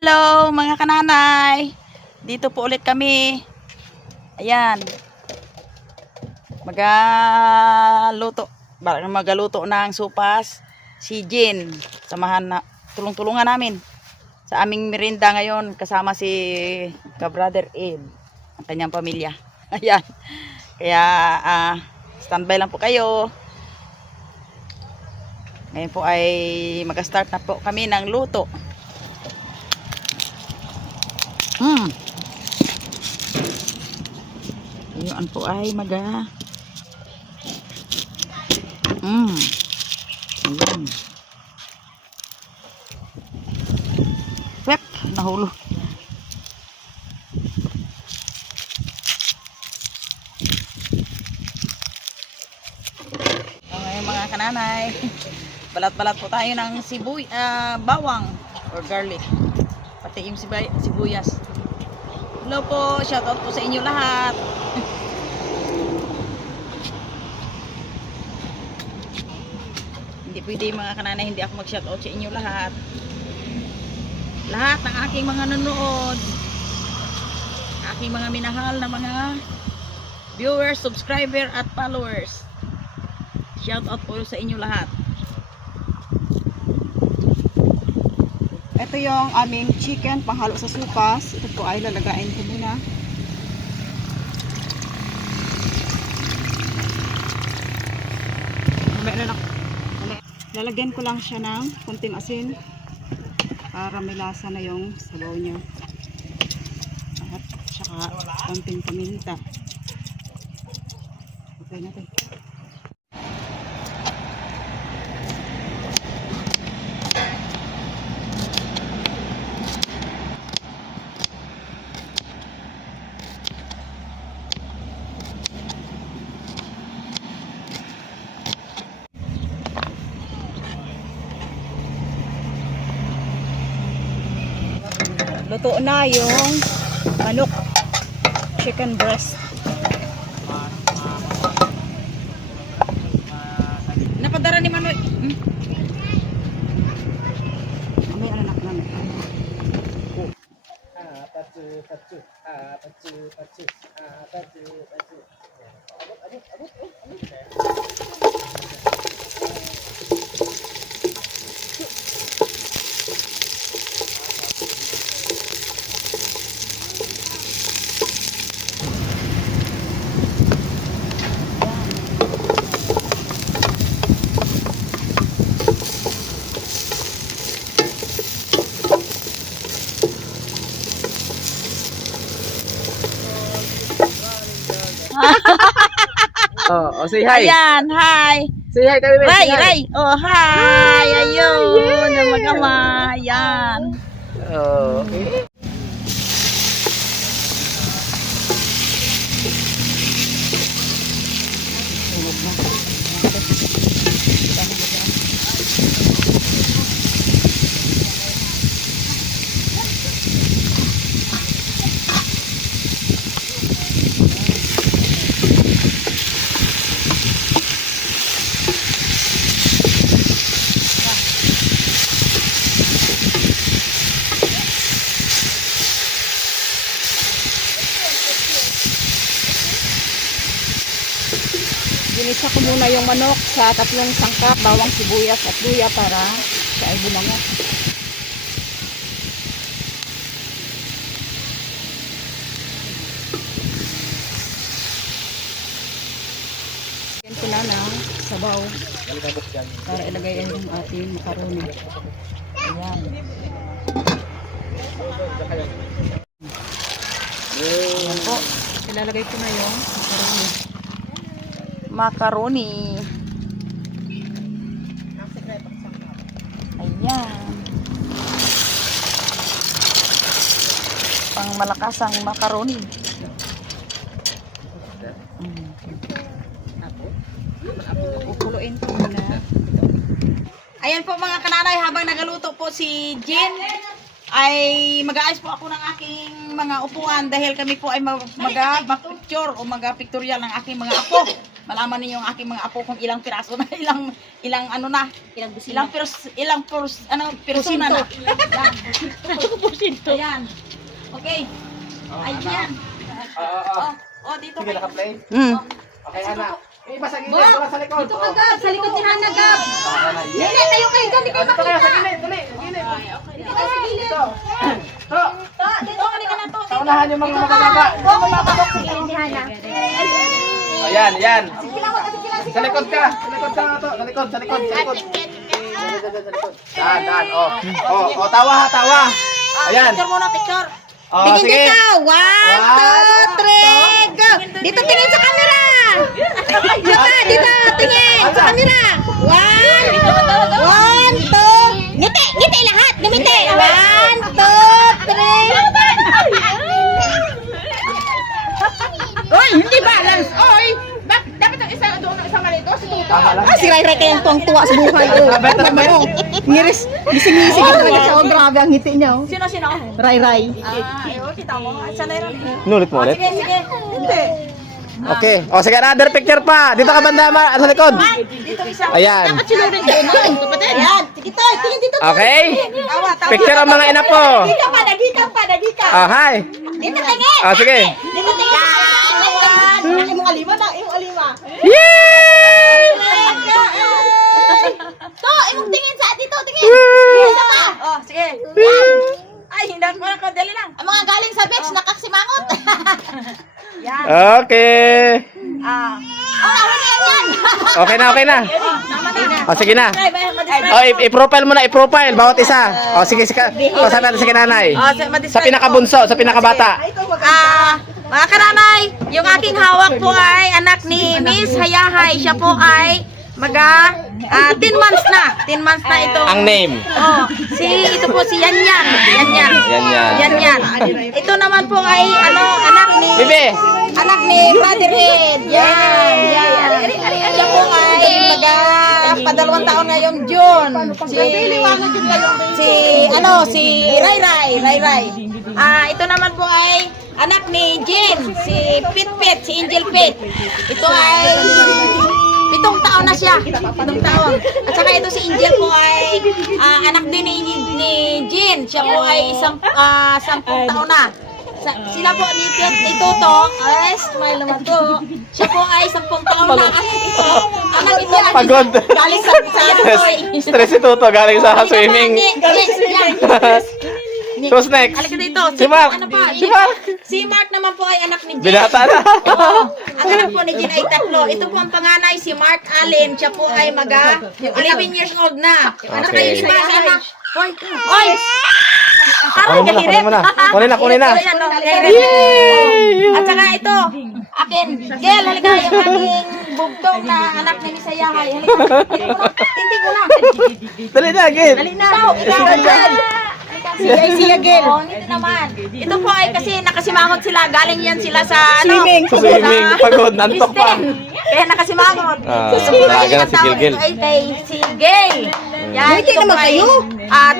Hello mga kananay, dito po ulit kami. Ayan, magaluto ng supas si Jean. Samahan na, tulong-tulungan namin sa aming merinda ngayon kasama si ka-brother Ed, ang kanyang pamilya. Ayan, kaya standby lang po kayo. Ngayon po ay mag-start na po kami ng luto. Ayun po ay Ayun. Wep, nahulog. Ngayon mga kananay, balat-balat po tayo ng bawang or garlic. Pati yung sibuyas. Hello po, shoutout po sa inyo lahat. Hindi pwede mga kananay, hindi ako mag-shoutout sa inyo lahat. Lahat ng aking mga nanonood, aking mga minahal na mga viewers, subscriber at followers. Shoutout po sa inyo lahat. Ito yung aming chicken panghalo sa supas. Ito po ay lalagain ko muna. Lalagyan ko lang siya ng konting asin para may lasa na yung sabaw niya. At saka konting paminta. Okay natin. Luto na yung manok, chicken breast. Napadara ni Manoy. May anak namin. Say hi. Ayan, hi. Say hi kami. Ray. Oh, hi. Ayun, yung magama. Ayan. Okay. Ginisa ko muna yung manok sa 3 sangkap, bawang, sibuyas at luya para siya ay bumango. Yan ko na ng sabaw para ilagay yung ating macaroni. Ayan. Ayan po. Ilalagay ko na yung macaroni. Ayan. Pang malakasang macaroni. Kukuluin ko muna. Ayan po mga kananay, habang nagaluto po si Jean, ay mag-aayos po ako ng aking mga upuan dahil kami po ay mag-picture o mag-pictorial ng aking mga apo. malaman niyo yung aking mga apo kung ilang piraso na, ilang ano na, ilang persona na. Ayan. Okay. Ayan. Dito Sige, naka-play. Okay, Ana. Basagin niya, wala sa likod. Ito ka, Gab. Sa likod ni Hana, Gab. Hindi, tayo kayo dyan. Hindi kayo Dito kayo, makita. sa gilid, dali. Gilid. Dito kayo sa gilid. Ito. To. dito ka na to. Saunahan yung mga mababa. Mababok sa gilid ni Hana. Ayan, yan. Kilawag kasi kilawag. Sa likod ka. Sa likod ka nga to. Sa likod, sa likod, sa likod. Dan. Oh, tawa ha, tawa. Ayan. Picture muna, picture. Oh, Tingin sige. dito. 1, 2, 3, go. Dito tingin sa camera. Dito tingin sa camera. 1, 2. Ngiti lahat. Ngiti. 1, 2, 3. Oy, hindi balance. Oy, dapat ang isa doon ang isang malito si Tuto. Tama lang. Si Ray kayang tuwang-tuwa sa buhay. Better, better. Ngiris, gising-gising talaga siya. Oh, grabe ang ngiti niya. Oh. Sino? Ray. Kita mo. Sanay rin. Nulit mo ulit. Sige. Hindi. Okay. O, sige, another picture pa. Dito ka banda, sa likod. Dito isa. Ayan. Sinurin ko na, kapatid. Ayan, sige tayo, tingin dito. Okay. Tawa. Picture ang mga ina po. Dagika pa. Oh, hi. Dito tingin. Oh, sige. Dito tingin. Imong alima na, imong alima. Yay! To, imong tingin sa dito, tingin. Isa pa. Sige. Ay, hindi ako dali lang. Ang mga galing sa beach, nakasimangot. Yan. Okay. Yan. Okay na. Tama na. O, sige na. Ay, ma-describe. O, i-profile mo na, i-profile. Bawat isa. O, sige. O, sabi natin sige nanay. Sa pinakabunso, sa pinakabata. Mga kananay, yung aking hawak po ay anak ni Miss Hayahay. Siya po ay 10 months na. 10 months na ito. Ang name. Ito po si Yanyan. Yanyan. Ito naman po ay anak ni Bibi. Brother Ed. Yan. Siya po ay padalawang taon ngayong June. Si Ray. Ito naman po ay anak ni Jen, si Pit, si Angel Pit. Ito ay 7 taon na siya. 7 taon. At saka ito si Angel po ay anak din ni Jen. Siya po ay 10 taon na. Sila po ni Toto, ay smile naman po. Siya po ay 10 taon na. Anak ito ay Pagod. galing sa Stress ito to, galing sa swimming. Who's next? Halika dito. Si Mark. Si Mark naman po ay anak ni Jen. Binata na. Ang anak po ni Jen ay 3. Ito po ang panganay, si Mark Allen. Siya po ay 11 years old na. Anak kayo ni Mark, anak. Oy! Kunin na. At saka ito, akin, Gel, halika, yung aking bugtong na anak ni Miss Hayahay. Halika, hindi ko na. Dali na, Gil. Ikaw, siya, Gel. Ito naman. Ito po ay kasi nakasimangot sila. Galing yan sila sa Swimming. Sa swimming, pagod, nantok pa. Kaya nakasimangot. Talaga na si Gil. Ito ay kay si Gail. Yan, Hindi ito naman po ay, kayo.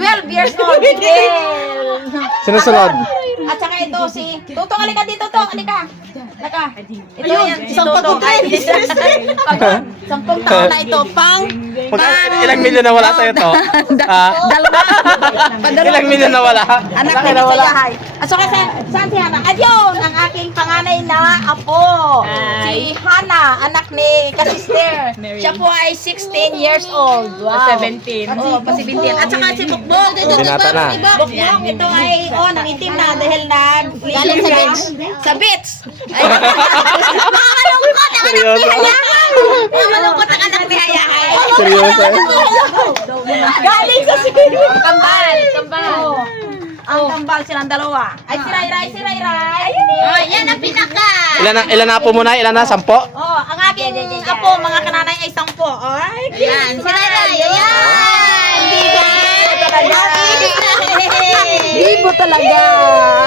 12 years old. Gail. Sinusunod. At saka ito si Tuto, halika dito, to, halika. Halika. Ito yan, si Tuto. Ay, 10 taon na ito. Ilang milyon na wala sa'yo to? Ilang milyon na wala? Anak ni Miss Hayahay. At saka saan si Hana? Ayun, ang aking panganay na apo. Si Hana, anak ni kasister. Siya po ay 16 years old. Wow. 17. Oh, pa 17. At saka si Bukbok. Binata na. Bukbok, ito ay, nangitim na dahil galing sa beach. Sa beach. Ay, makakalungkot ang anak ni Hayahay. Makakalungkot ang anak ni Hayahay. Seryoso eh? Galing sa swimming. Kambal. Ang kambal silang dalawa. Ay, si Ray. Oh, yan ang pinaka. Ilan na po muna? Ilan na? 10? Oh, ang aking apo, mga kananay ay 10. Ay, Yan, si Ray. Ayan. Bibo talaga.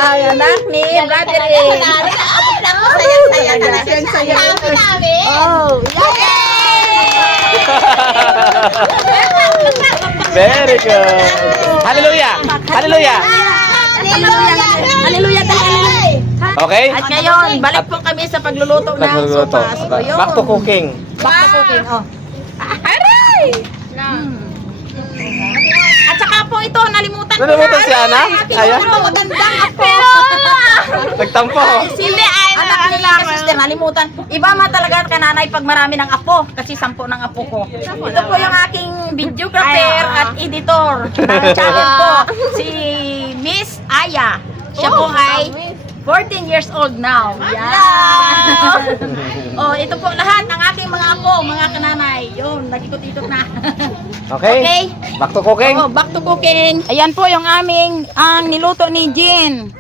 Ay, anak ni Brother Ed. Saya. Oh, Very good. Hallelujah. Hallelujah. Hallelujah. Ha? Okay? At ngayon, balik po kami sa pagluluto ng Nagluluto. sopas. O, yun. Back to cooking. Back to cooking, oh. Aray! At saka po ito, nalimutan ko Nalimutan si Ana? Aking Ayan. ulo, magandang apo. Nagtampo. Hindi, anak nila ka sister, nalimutan. Iba man talaga kananay pag marami ng apo, kasi 10 ng apo ko. Ito po yung aking videographer at editor ng channel po, si Miss Aya. Siya po ay 14 years old now. Yeah. Oh, ito po lahat ng aking mga apo, mga kananay. Yun, nag-ikot-ikot na. Okay? Okay. Back to cooking. Oh, back to cooking. Ayan po yung aming ang niluto ni Jen.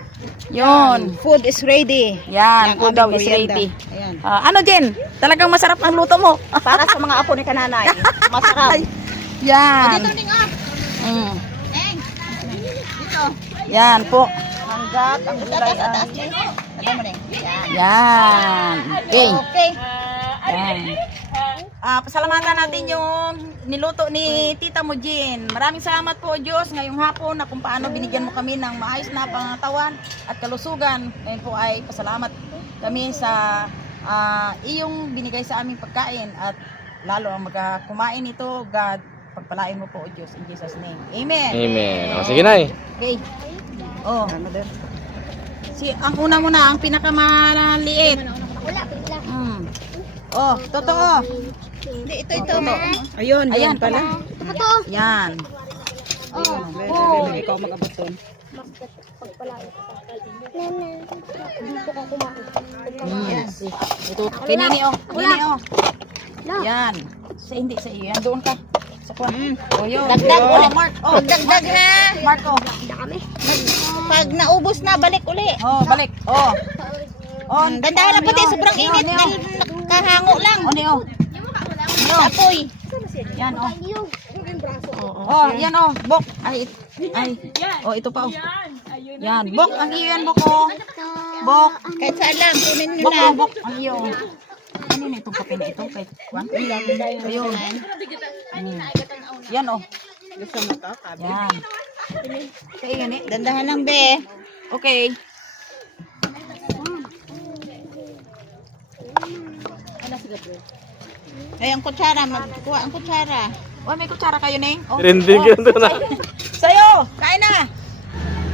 Yun. Food is ready. Yan, food daw aming is merienda. ready. Ayan. Ano Jen? Talagang masarap ang luto mo. Para sa mga apo ni Kananay. Masarap. Yan. Mm. Yan po. Hanggat ang gulay ang... Yan. Okay. Okay. Yan. Pasalamatan natin yung niluto ni Tita mo, Jean. Maraming salamat po, Diyos, ngayong hapon na kung paano binigyan mo kami ng maayos na pangatawan at kalusugan. Ngayon po ay pasalamat kami sa iyong binigay sa aming pagkain at lalo ang magkumain ito, God, pagpalain mo po, O Diyos, in Jesus' name. Amen. Amen. O, sige, Nay. Okay. Oh. Ang una muna, ang pinakamaliit. Oh, totoo. Hindi, ito. Ayun, Ayan yan pala. Yan. Oh. Ikaw mag-abot doon. Ito, kinini oh. Kinini oh. Yan. Hindi sa iyo. Yan, doon ka. Sa kwan. Oh, yun. Dagdag oh, ulit. Mark. Oh, Dagdag ha. Mark oh. Pag naubos na, balik uli. Oh, balik. Oh. Oh, Dandahan lang pati, sobrang init. Dahil nakahango lang. Oh, ni oh. Apoy. Yan oh. Oh, yan oh. Bok. Ay. Oh, ito pa oh. Yan. Bok. Ang iyo yan, Bok oh. Bok. Kahit saan lang, kunin nyo Bok na. oh, Bok. Ang iyo. Ano na itong kape na ito? Kahit kwan? Ayun. Yan oh. Gusto mo to, kabi? Yan. Kaya yan eh. Dandahan lang, be. Okay. Ay, ang kutsara. Magkuha ang kutsara. Oh, may kutsara kayo, Neng? Oh. Rindig yun doon na. Sa'yo! Kain na!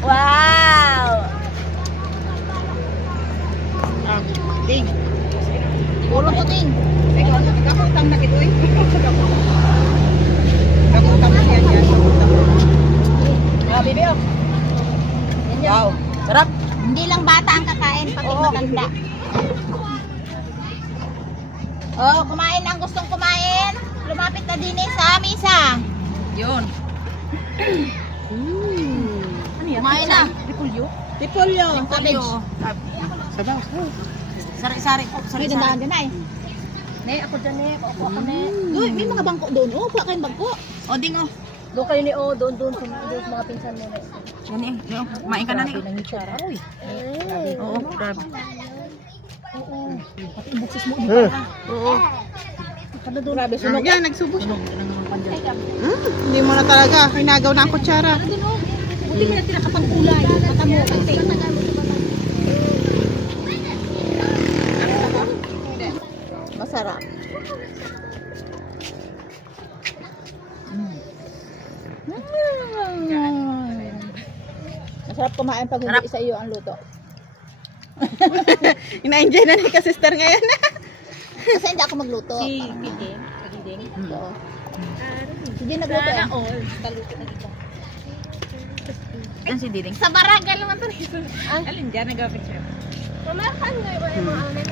Wow! Ding. Puro mo, Ding. Ikaw, nagkakutang na kito eh. Nagkakutang na yan. Ah, baby oh. Wow. Sarap. Hindi lang bata ang kakain, pati matanda. Oh, kumain ang gustong kumain. Lumapit na din sa misa. Yun. Ano yan? Kumain na. Repulyo? Repolyo. Repulyo. Sabaw. Sari-sari po. May Sari-sari. dandahan din ay. Ne, ako dyan ne. Ako ne. Uy, may mga bangko doon. Oh, kuha kayong bangko. O, ding oh. Doon kayo ni O, doon sa mga pinsan mo. Yan eh. Yan. Kumain ka na ne. Uy. Oo, grabe. Oo. Grabe, sunog. Yan, nagsubos. Hindi mo na talaga. Kinagaw na ang kutsara. Hindi mo na tinakapang kulay. Mata mo kasi. Masarap. Masarap kumain pag hindi sa iyo ang luto. Ina-enjoy na ni ka-sister ngayon. Kasi hindi ako magluto. Si Piding. Oo. Hindi nagluto eh. Yan si Diding. Sa baragal naman to. Alin dyan, nag-picture.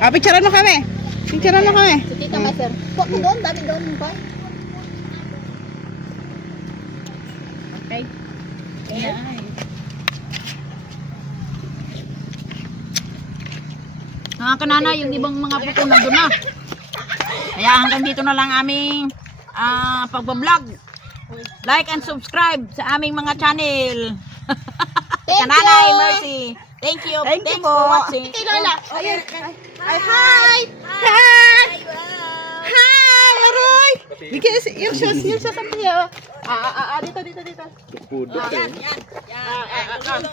Picturean mo kami. Picturean mo kami. Si Tita Master. Kuha ko doon, dami doon. Okay. Mga kanana, yung ibang mga puto nandun na. Kaya hanggang dito na lang aming pagbablog. Like and subscribe sa aming mga channel. Kananay Mercy. Thank you. Thank you Thanks po. for watching. Kay Lola. Ay, hi! Hi! Hi! Aroy! Bigyan yung shoes ang tiyo. Dito. Yan.